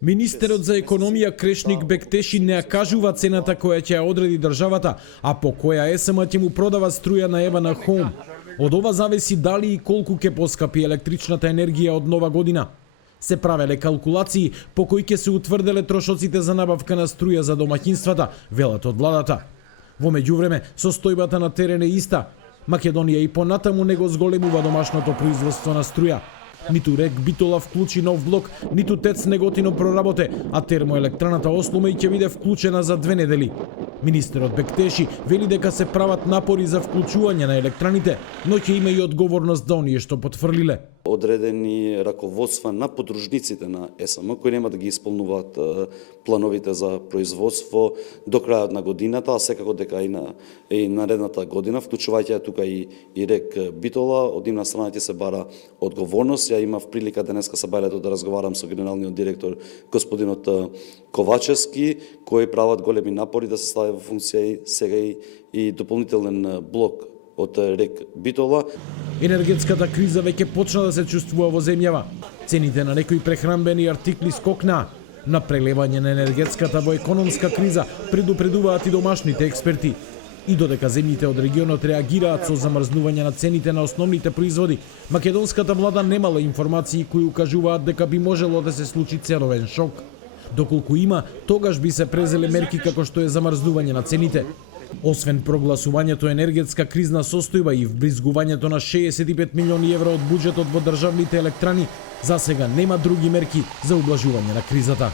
Министерот за економија Крешник Бектеши не ја кажува цената која ќе ја одреди државата, а по која ЕСМ ќе му продава струја на Евана Хом. Од ова зависи дали и колку ќе поскапи електричната енергија од нова година. Се правеле калкулации по кои ќе се утврделе трошоците за набавка на струја за домаќинствата, велат од владата. Во меѓувреме, состојбата на терен е иста. Македонија и понатаму не го зголемува домашното производство на струја. Ниту РЕК Битола вклучи нов блок, ниту ТЕЦ Неготино проработе, а термоелектраната Осломеј ќе биде вклучена за 2 недели. Министерот Бектеши вели дека се прават напори за вклучување на електраните, но ќе има и одговорност за оние што потврлиле. Одредени раководства на подружниците на ЕСМ кои нема да ги исполнуваат плановите за производство до крајот на годината, а секако дека и наредната година, вклучувајќи тука и РЕК Битола, од имна страна ќе се бара одговорност. Ја имав прилика денеска са бајлето да разговарам со генералниот директор господинот Ковачевски, кои прават големи напори да се стави во функција сега и дополнителен блок од РЕК Битола. Енергетската криза веќе почна да се чувствува во земјава. Цените на некои прехранбени артикли скокнаа. На прелевање на енергетската во економска криза предупредуваат и домашните експерти. И додека земјите од регионот реагираат со замрзнување на цените на основните производи, македонската влада немала информации кои укажуваат дека би можело да се случи ценовен шок. Доколку има, тогаш би се презеле мерки како што е замрзнување на цените. Освен прогласувањето енергетска кризна состојба и вбризгувањето на 65 милиони евра од буџетот во државните електрани, засега нема други мерки за ублажување на кризата.